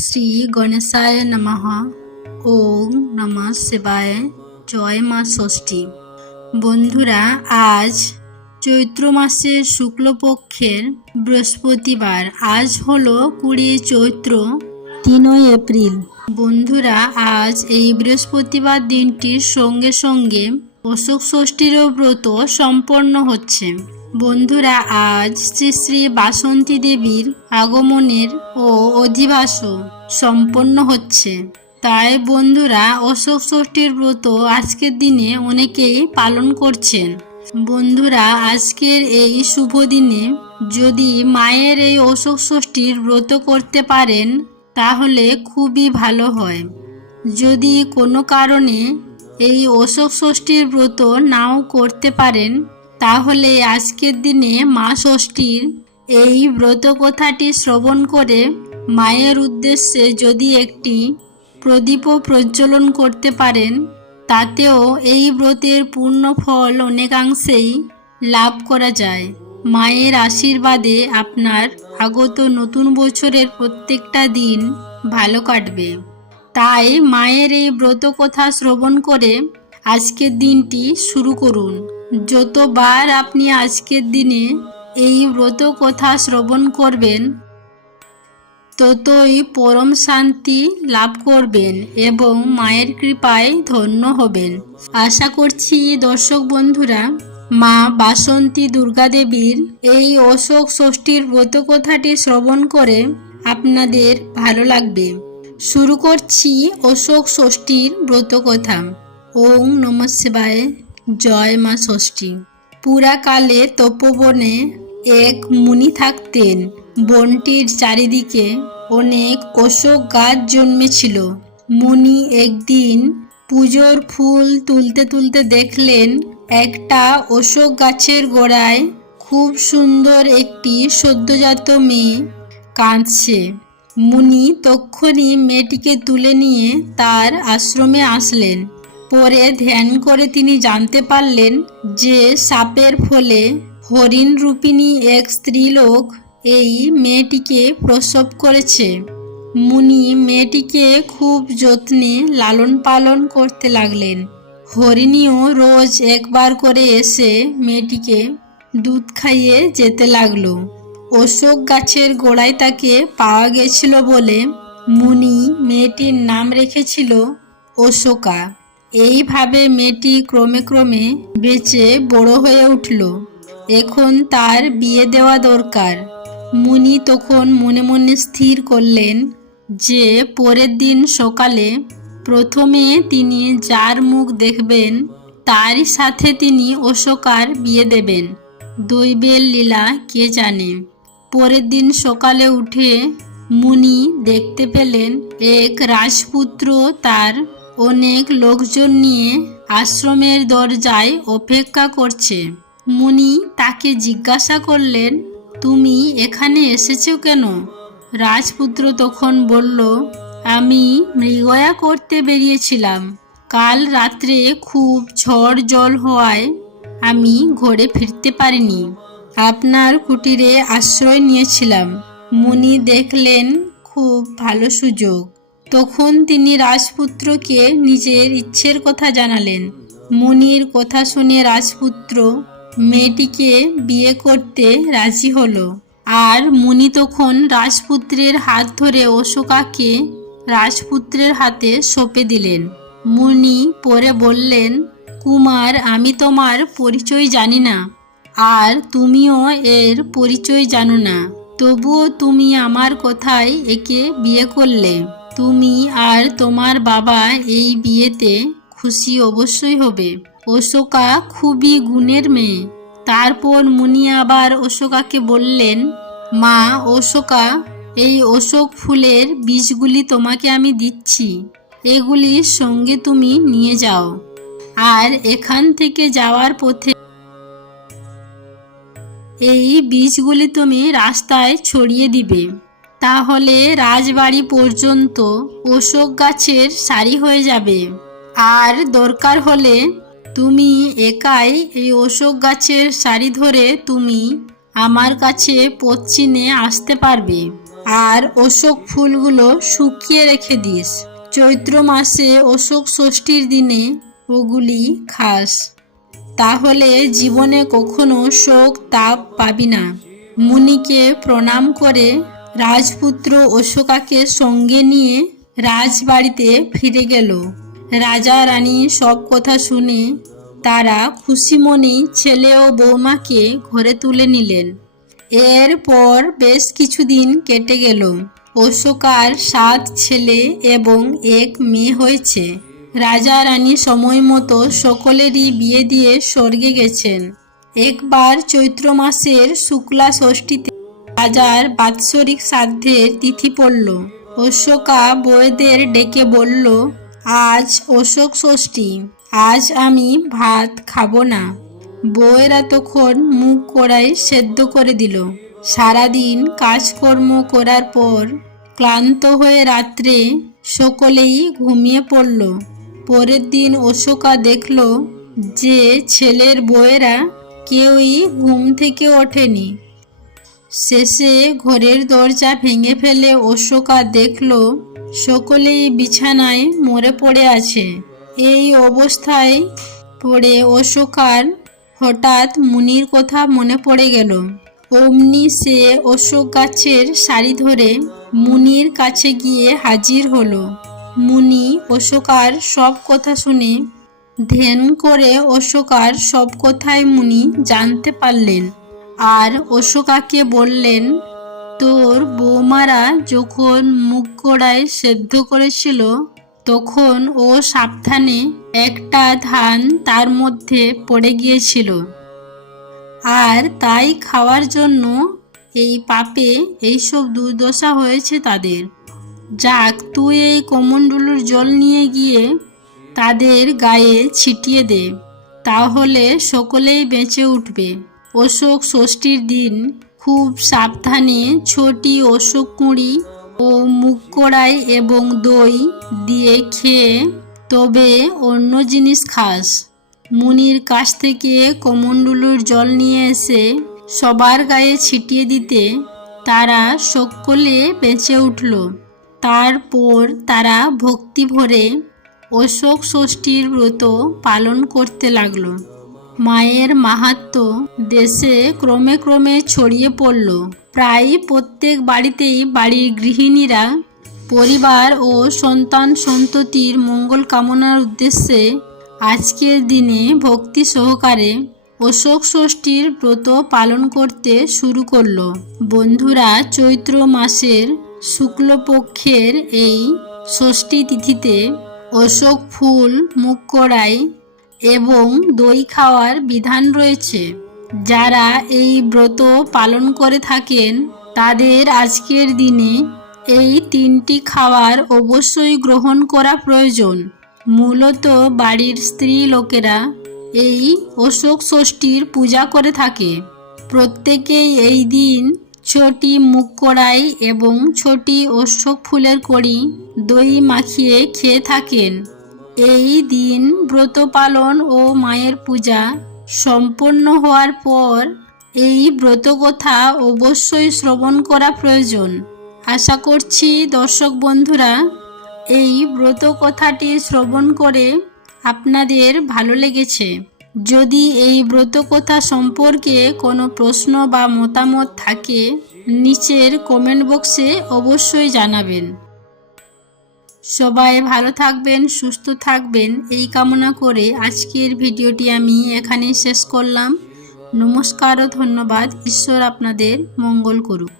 শ্রী গণেশায় নমঃ। ওম নমঃ শিবায়। জয় মা ষষ্ঠী। বন্ধুরা, আজ চৈত্র মাসের শুক্লপক্ষের বৃহস্পতিবার। আজ হলো 20 চৈত্র, 3 এপ্রিল। বন্ধুরা, আজ এই বৃহস্পতিবার দিনটির সঙ্গে সঙ্গে অশোক ষষ্ঠীরও ব্রত সম্পন্ন হচ্ছে। বন্ধুরা, আজ শ্রী শ্রী বাসন্তী দেবীর আগমনের ও অধিবাস সম্পন্ন হচ্ছে। তাই বন্ধুরা, অশোক ষষ্ঠীর ব্রত আজকের দিনে অনেকেই পালন করছেন। বন্ধুরা, আজকের এই শুভ দিনে যদি মায়ের এই অশোক ষষ্ঠীর ব্রত করতে পারেন তাহলে খুবই ভালো হয়। যদি কোনো কারণে এই অশোক ষষ্ঠীর ব্রত নাও করতে পারেন তাহলে আজকের দিনে মা ষষ্ঠীর এই ব্রত কথাটি শ্রবণ করে মায়ের উদ্দেশ্যে যদি একটি প্রদীপও প্রজ্বলন করতে পারেন তাতেও এই ব্রতের পূর্ণ ফল অনেকাংশেই লাভ করা যায়। মায়ের আশীর্বাদে আপনার আগত নতুন বছরের প্রত্যেকটা দিন ভালো কাটবে। তাই মায়ের এই ব্রত কথা শ্রবণ করে আজকের দিনটি শুরু করুন। যতবার আপনি আজকের দিনে এই ব্রত কথা শ্রবণ করবেন ততই পরম শান্তি লাভ করবেন এবং মায়ের কৃপায় ধন্য হবেন। আশা করছি দর্শক বন্ধুরা, মা বাসন্তী দুর্গা দেবীর এই অশোক ষষ্ঠীর ব্রত কথাটি শ্রবণ করে আপনাদের ভালো লাগবে। শুরু করছি অশোক ষষ্ঠীর ব্রত কথা। ওম নমঃ শিবায়। জয় মা ষষ্ঠী। পুরাকালে তপোবনে এক মুনি থাকতেন। বনটির চারিদিকে অনেক অশোক গাছ জন্মেছিল। মুনি একদিন পুজোর ফুল তুলতে তুলতে দেখলেন একটা অশোক গাছের গোড়ায় খুব সুন্দর একটি সদ্যজাত মেয়ে কাঁদছে। মুনি তক্ষুনি মেয়েটিকে তুলে নিয়ে তার আশ্রমে আসলেন। পরে ধ্যান করে তিনি জানতে পারলেন যে শাপের ফলে হরিণ রূপিণী এক স্ত্রীলোক এই মেয়েটিকে প্রসব করেছে। মুনি মেয়েটিকে খুব যত্নে লালন পালন করতে লাগলেন। হরিণীও রোজ একবার করে এসে মেয়েটিকে দুধ খাইয়ে যেতে লাগলো। অশোক গাছের গোড়ায় তাকে পাওয়া গেছিল বলে মুনি মেয়েটির নাম রেখেছিল অশোকা। এইভাবে মেয়েটি ক্রমে ক্রমে বেঁচে বড় হয়ে উঠল। এখন তার বিয়ে দেওয়া দরকার। মুনি তখন মনে মনে স্থির করলেন যে পরের দিন সকালে প্রথমে তিনি যার মুখ দেখবেন তারই সাথে তিনি অশোকার বিয়ে দেবেন। দৈবের লীলা কে জানে। পরের দিন সকালে উঠে মুনি দেখতে পেলেন এক রাজপুত্র তার অনেক লোকজন নিয়ে আশ্রমের দরজায় অপেক্ষা করছে। মুনি তাকে জিজ্ঞাসা করলেন, তুমি এখানে এসেছো কেন? রাজপুত্র তখন বলল, আমি মৃগয়া করতে বেরিয়েছিলাম। কাল রাত্রে খুব ঝড় জল হওয়ায় আমি ঘরে ফিরতে পারিনি। আপনার কুটিরে আশ্রয় নিয়েছিলাম। মুনি দেখলেন খুব ভালো সুযোগ। তখন তিনি রাজপুত্রকে নিজের ইচ্ছের কথা জানালেন। মুনির কথা শুনে রাজপুত্র মেয়েটিকে বিয়ে করতে রাজি হলো। আর মুনি তখন রাজপুত্রের হাত ধরে অশোকাকে রাজপুত্রের হাতে সঁপে দিলেন। মুনি পরে বললেন, কুমার, আমি তোমার পরিচয় জানি না আর তুমিও এর পরিচয় জানো না, তবুও তুমি আমার কথায় একে বিয়ে করলে। তুমি আর তোমার বাবা এই বিয়েতে খুশি অবশ্যই হবে। অশোকা খুবই গুণের মেয়ে। তারপর মুনি আবার অশোকাকে বললেন, মা অশোকা, এই অশোক ফুলের বীজগুলি তোমাকে আমি দিচ্ছি। এগুলির সঙ্গে তুমি নিয়ে যাও আর এখান থেকে যাওয়ার পথে এই বীজগুলি তুমি রাস্তায় ছড়িয়ে দিবে। তাহলে রাজবাড়ি পর্যন্ত অশোক গাছের সারি হয়ে যাবে। আর দরকার হলে তুমি একাই এই অশোক গাছের সারি ধরে তুমি আমার কাছে পশ্চিমে আসতে পারবে। আর অশোক ফুলগুলো শুকিয়ে রেখে দিস। চৈত্র মাসে অশোক ষষ্ঠীর দিনে ওগুলি খাস, তাহলে জীবনে কখনো শোক তাপ পাবি না। মুনিকে প্রণাম করে রাজপুত্র অশোকাকে সঙ্গে নিয়ে রাজবাড়িতে ফিরে গেল। রাজা রানী সব কথা শুনে তারা খুশি মনেই ছেলে ও বৌমাকে ঘরে তুলে নিলেন। এরপর বেশ কিছুদিন কেটে গেল। অশোকার 7 ছেলে এবং 1 মেয়ে হয়েছে। রাজা রানী সময় মতো সকলেরই বিয়ে দিয়ে স্বর্গে গেছেন। একবার চৈত্র মাসের শুক্লা ষষ্ঠীতে রাজার বাৎসরিক শ্রাদ্ধের তিথি পড়ল। অশোকা বউদের ডেকে বলল, আজ অশোক ষষ্ঠী, আজ আমি ভাত খাবো না। বউয়েরা তখন মুগ কড়াই সেদ্ধ করে দিল। সারাদিন কাজকর্ম করার পর ক্লান্ত হয়ে রাত্রে সকলেই ঘুমিয়ে পড়ল। পরের দিন অশোকা দেখল যে ছেলের বউয়েরা কেউই ঘুম থেকে ওঠেনি। শেষে ঘরের দরজা ভেঙে ফেলে অশোকা দেখল সকলেই বিছানায় মরে পড়ে আছে। এই অবস্থায় পড়ে অশোকার হঠাৎ মুনির কথা মনে পড়ে গেল। অমনি সে অশোক গাছের সারি ধরে মুনির কাছে গিয়ে হাজির হলো। মুনি অশোকার সব কথা শুনে ধ্যান করে অশোকার সব কথাই মুনি জানতে পারলেন। আর অশোকাকে বললেন, তোর বৌমারা যখন মুগ কড়ায় সেদ্ধ করেছিল তখন ও সাবধানে একটা ধান তার মধ্যে পড়ে গিয়েছিল, আর তাই খাওয়ার জন্য এই পাপে এইসব দুর্দশা হয়েছে তাদের। যাক, তুই এই কমণ্ডলুর জল নিয়ে গিয়ে তাদের গায়ে ছিটিয়ে দে, তাহলে সকলেই বেঁচে উঠবে। অশোক ষষ্ঠীর দিন খুব সাবধানে ছোটি অশোক কুঁড়ি ও মুগ কড়াই এবং দই দিয়ে খেয়ে তবে অন্য জিনিস খাস। মুনির কাছ থেকে কমণ্ডলুর জল নিয়ে এসে সবার গায়ে ছিটিয়ে দিতে তারা সকলে বেঁচে উঠল। তারপর তারা ভক্তি ভরে অশোক ষষ্ঠীর ব্রত পালন করতে লাগল। মায়ের মাহাত্ম্য দেশে ক্রমে ক্রমে ছড়িয়ে পড়ল। প্রায় প্রত্যেক বাড়িতেই বাড়ির গৃহিণীরা পরিবার ও সন্তান সন্ততির মঙ্গল কামনার উদ্দেশ্যে আজকের দিনে ভক্তি সহকারে অশোক ষষ্ঠীর ব্রত পালন করতে শুরু করল। বন্ধুরা, চৈত্র মাসের শুক্লপক্ষের এই ষষ্ঠী তিথিতে অশোক ফুল, মুগ কড়াই এবং দই খাওয়ার বিধান রয়েছে। যারা এই ব্রত পালন করে থাকেন তাদের আজকের দিনে এই 3টি খাবার অবশ্যই গ্রহণ করা প্রয়োজন। মূলত বাড়ির স্ত্রী লোকেরা এই অশোক ষষ্ঠীর পূজা করে থাকে। প্রত্যেকেই এই দিন ছোটি মুগ কড়াই এবং ছোটি অশোক ফুলের কড়ি দই মাখিয়ে খেয়ে থাকেন। এই দিন ব্রত পালন ও মায়ের পূজা সম্পন্ন হওয়ার পর এই ব্রতকথা অবশ্যই শ্রবণ করা প্রয়োজন। আশা করছি দর্শক বন্ধুরা এই ব্রতকথাটি শ্রবণ করে আপনাদের ভালো লেগেছে। যদি এই ব্রতকথা সম্পর্কে কোনো প্রশ্ন বা মতামত থাকে নিচের কমেন্ট বক্সে অবশ্যই জানাবেন। সবাই ভালো থাকবেন, সুস্থ থাকবেন এই কামনা করে আজকের ভিডিওটি আমি এখানেই শেষ করলাম। নমস্কার ও ধন্যবাদ। ঈশ্বর আপনাদের মঙ্গল করুক।